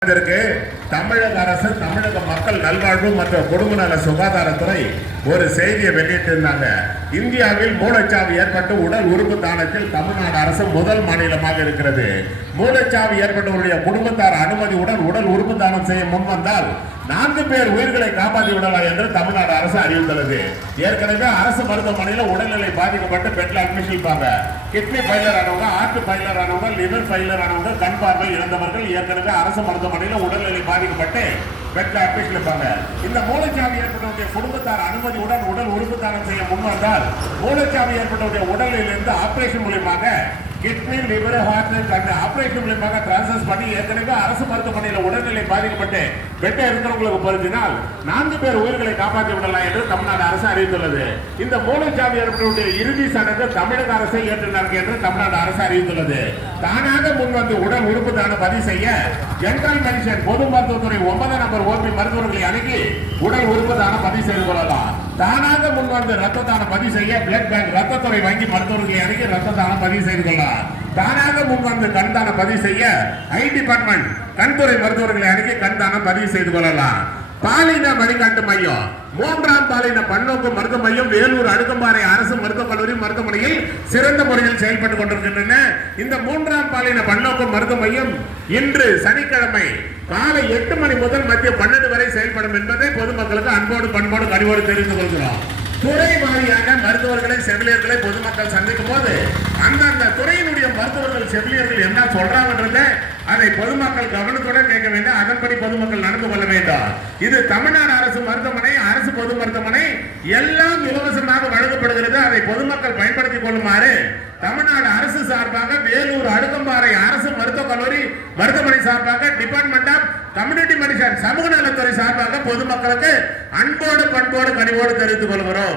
தமிழக அரசு தமிழக மக்கள் நல்வாழ்வு மற்றும் குடும்ப நல சுகாதாரத்துறை ஒரு செய்தியை வெளியிட்டிருந்தாங்க. இந்தியாவில் மூளைச்சாவு ஏற்பட்டு உடல் உறுப்பு தானத்தில் தமிழ்நாடு அரசு முதல் மாநிலமாக இருக்கிறது. மூளைச்சாவு ஏற்பட்டவருடைய குடும்பத்தார் அனுமதியுடன் உடல் உறுப்பு தானம் செய்ய முன்வந்தால் 4 பேர் உயிர்களை காப்பாற்றி விடலாம் என்று தமிழ்நாடு அரசு அறிவித்துள்ளது. ஏற்கனவே அரசு மருத்துவமனையில் உடல்நிலை பாதிக்கப்பட்டு பெட்ல அட்மிஷன் இருப்பாங்க. கிட்னி ஃபெயிலியர் ஆனவங்க, ஹார்ட் ஃபெயிலியர் ஆனவங்க, லிவர் ஃபெயிலியர் ஆனவங்க, கண் பார்வை இழந்தவர்கள் ஏற்கனவே அரசு மருத்துவமனையில் உடல்நிலை பாதிக்கப்பட்டு பெட்ல அட்மிஷன் இருப்பாங்க. இந்த மூளைச்சாவு ஏற்பட்டவருடைய குடும்பத்தார் அனுமதியுடன் உடல் உறுப்பு தானம் செய்ய முன்வந்தால் மூளைச்சாவு ஏற்பட்டவருடைய உடலிலிருந்து ஆபரேஷன் மூலமாக கிட்னி, லிவர், ஹார்ட், கண் ஆபரேஷன் மூலமாக டிரான்ஸ்ஃபர் பண்ணி ஏற்கனவே அரசு மருத்துவமனையில் உடல்நிலை பாதிக்கப்பட்டு பெட்டை இருக்கிறவங்களுக்கு பொருத்தினால் 4 பேர் உயிர்களை காப்பாற்றி விடலாம் என்று தமிழ்நாடு அரசு அறிவித்துள்ளது. இந்த மூளைச்சாவு ஏற்பட்டவருடைய இறுதி சடங்கு தமிழக அரசை ஏற்று நடக்கும் என்று தமிழ்நாடு அரசு அறிவித்துள்ளது. தானாக முன்வந்து உடல் உறுப்பு தானம் பதிவு செய்ய ஜெனரல் மெடிசன் பொது மருத்துவத்துறை 9 நம்பர் ஓபி மருத்துவர்களை அணுகி உடல் உறுப்பு தானம் பதிவு செய்து கொள்ளலாம். தானாக முன்வந்து ரத்த தானம் பதிவு செய்ய பிளட் பேங்க் ரத்தத்துறை வங்கி மருத்துவர்களை அணுகி ரத்த தானம் பதிவு செய்து கொள்ளலாம். தானாக முன்வந்து கண் தானம் பதிவு செய்ய ஐ டிபார்ட்மெண்ட் கண்துறை மருத்துவர்களை அணுகி கண் தானம் பதிவு செய்து கொள்ளலாம். பாலின வழிகாட்டு மையம் 3ஆம் பாலின பன்னோக்கு மருத்துவ மையம் வேலூர் அடுக்கம்பாறை அரசு மருத்துவக் கல்லூரி மருத்துவமனையில் சிறந்த முறையில் செயல்பட்டுக் கொண்டிருக்கின்றன. இந்த 3ஆம் பாலின பன்னோக்கு மருத்துவ மையம் இன்று சனிக்கிழமை காலை 8 மணி முதல் மதியம் 12 வரை செயல்படும் என்பதை பொதுமக்களுக்கு அன்போடு பண்போடு கனிவோடு தெரிந்து கொள்கிறோம். துறை வாரியாக மருத்துவர்களை செவிலியர்களை பொதுமக்கள் சந்திக்கும் போது அந்தந்த துறையினுடைய மருத்துவர்கள் செவிலியர்கள் என்ன சொல்றாங்கன்றத அதை பொதுமக்கள் கவனத்துடன் கேட்க வேண்டும். அதன்படி பொதுமக்கள் நடந்து கொள்ள வேண்டும். இது தமிழ்நாடு அரசு மருத்துவமனை, அரசு பொது மருத்துவமனை எல்லாம் இலவசமாக வழங்கப்படுகிறது. அதை பொதுமக்கள் பயன்படுத்திக் கொள்ளுமாறு தமிழ்நாடு அரசு சார்பாக வேலூர் அடுக்கம்பாறை அரசு மருத்துவக் கல்லூரி மருத்துவமனை சார்பாக டிபார்ட்மெண்ட் ஆஃப் கம்யூனிட்டி மெடிசன் சமூக நலத்துறை சார்பாக பொதுமக்களுக்கு அன்போடு பண்போடு கனிவோடு தெரிவித்துக் கொள்கிறோம்.